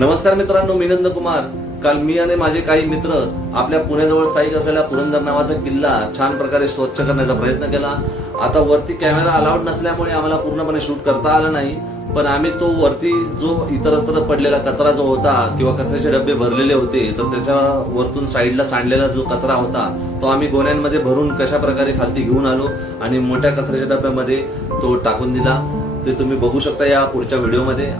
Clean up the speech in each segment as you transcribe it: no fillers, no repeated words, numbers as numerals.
नमस्कार मित्रांनो, मी नंद कुमार. काल मी आणि माझे काही मित्र आपल्या पुण्याजवळ स्थायिक असलेला पुरंदर नावाचा किल्ला छान प्रकारे स्वच्छ करण्याचा प्रयत्न केला. आता वरती कॅमेरा अलाउड नसल्यामुळे आम्हाला पूर्णपणे शूट करता आलं नाही, पण आम्ही तो वरती जो इतरत्र पडलेला कचरा जो होता किंवा कचऱ्याचे डबे भरलेले होते, तर त्याच्या वरतून साईडला सांडलेला जो कचरा होता तो आम्ही गोण्यांमध्ये भरून कशा प्रकारे खालती घेऊन आलो आणि मोठ्या कचऱ्याच्या डब्यामध्ये तो टाकून दिला. ते तुम्ही बघू शकता या पुढच्या व्हिडिओमध्ये.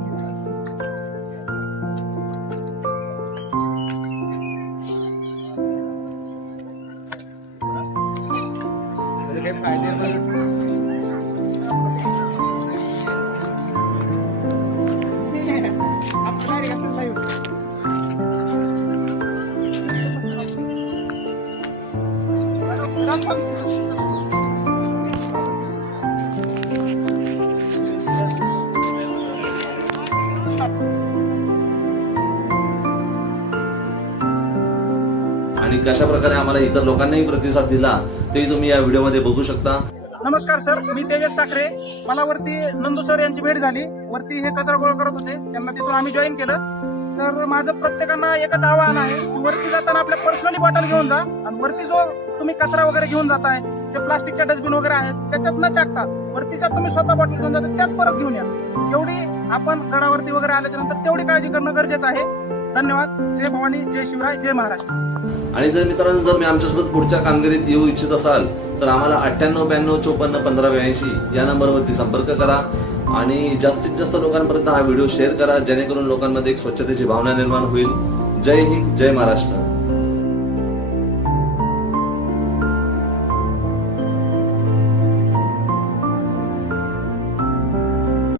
आणि कशा प्रकारे आम्हाला इतर लोकांनाही प्रतिसाद दिला ते तुम्ही या व्हिडिओमध्ये बघू शकता. नमस्कार सर, मी तेजस साखरे. मला वरती नंदू सर यांची भेट झाली. वरती हे कचरा गोळा करत होते, त्यांना तिथून आम्ही जॉईन केलं. तर माझं प्रत्येकांना एकच आवाहन आहे की वरती जाताना आपल्या पर्सनली बॉटल घेऊन जा आणि वरती जो तुम्ही कचरा वगैरे घेऊन जाताय ते प्लास्टिकच्या डस्टबिन वगैरे आहेत त्याच्यात न टाकता वरतीच्या तुम्ही स्वतः बॉटल घेऊन जाता त्याच परत घेऊन या. एवढी आपण गडावरती वगैरे आल्याच्या नंतर तेवढी काळजी करणं गरजेचं आहे. धन्यवाद. जय भवानी, जय शिवराय, जय महाराष्ट्र. आणि जर मित्रांनो जर मी आमच्यासोबत पुढच्या कामगिरीत येऊ इच्छित असाल तर आम्हाला 9892541582 या नंबरवरती संपर्क करा आणि जास्तीत जास्त लोकांपर्यंत हा व्हिडिओ शेअर करा, जेणेकरून लोकांमध्ये एक स्वच्छतेची भावना निर्माण होईल. जय हिंद, जय महाराष्ट्र.